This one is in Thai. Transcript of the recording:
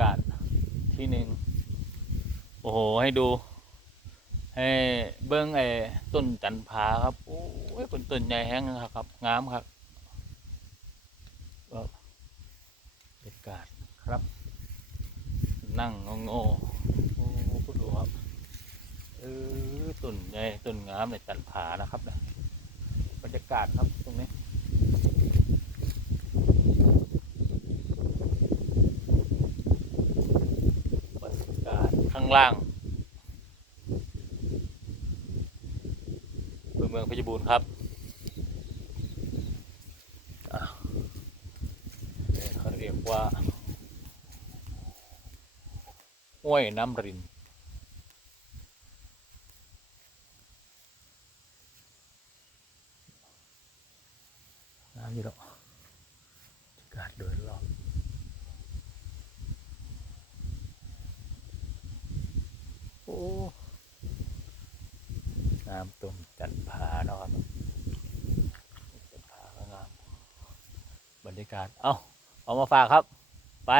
กาศที่หนึ่งโอ้โห ให้ดู ให้เบิ้งไอ้ต้นจันผาครับ โอ้ยเป็นต้นใหญ่แห้งนะครับ งามครับบรรยากาศครับ นั่งงงๆโอ้คุณดูครับเออต้นใหญ่ต้นงามในจันผานะครับนะบรรยากาศครับตรงนี้ บรรยากาศ ข้างล่างเมืองเพชรบูรณ์ครับเขาเรียกว่าห้วยน้ำรินน้ำอยู่แล้วบรรยากาศโดยรอบ โอ้น้ำตุ่มจันผาเนาะครับจันผาก็งามบรรยากาศ เอาเอามาฝากครับ ไป